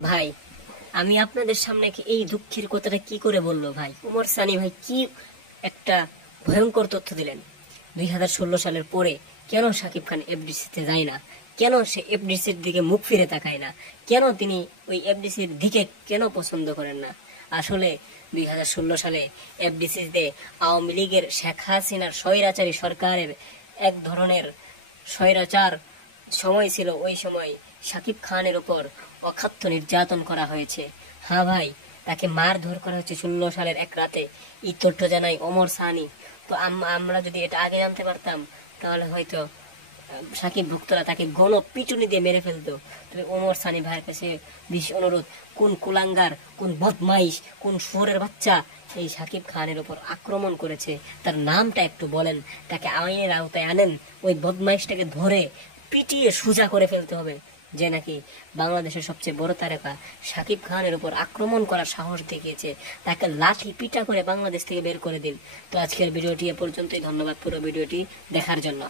ভাই, আমি আপনাদের সামনে এই দুঃখের কথাটা কি করে বলবো ভাই। ওমর সানি ভাই কি একটা ভয়ঙ্কর তথ্য দিলেন। 2016 সালের পরে কেন শাকিব খান এফডিসিতে যায় না, কেন সে এফডিসির দিকে মুখ ফিরে তাকায় না, কেন তিনি ওই এফডিসির দিকে কেন পছন্দ করেন না। আসলে 2016 সালে এফডিসিতে আওয়ামী লীগের শেখ হাসিনার স্বৈরাচারী সরকারের এক ধরনের স্বৈরাচার সময় ছিল। ওই সময় শাকিব খানের উপর অখাদ্য নির্যাতন করা হয়েছে। হ্যাঁ ভাই, তাকে মারধর করা হয়েছে 16 সালের এক রাতে। এই তথ্য জানাই ওমর সানি। তো আমরা যদি এটা আগে জানতে পারতাম তাহলে হয়তো সাকিব ভক্তরা তাকে গণ পিটুনি দিয়ে মেরে ফেলতো। তবে ওমর সানি ভাইয়ের কাছে বিশেষ অনুরোধ, কোন কুলাঙ্গার, কোন বদমাইশ, কোন শুয়োরের বাচ্চা এই সাকিব খানের উপর আক্রমণ করেছে তার নামটা একটু বলেন, তাকে আইনের আওতায় আনেন। ওই বদমাইশটাকে ধরে পিটিয়ে সোজা করে ফেলতে হবে, যে নাকি বাংলাদেশের সবচেয়ে বড় তারকা সাকিব খানের উপর আক্রমণ করার সাহস দেখিয়েছে। তাকে লাঠি পিটা করে বাংলাদেশ থেকে বের করে দিন। তো আজকের ভিডিওটি এ পর্যন্তই। ধন্যবাদ পুরো ভিডিওটি দেখার জন্য।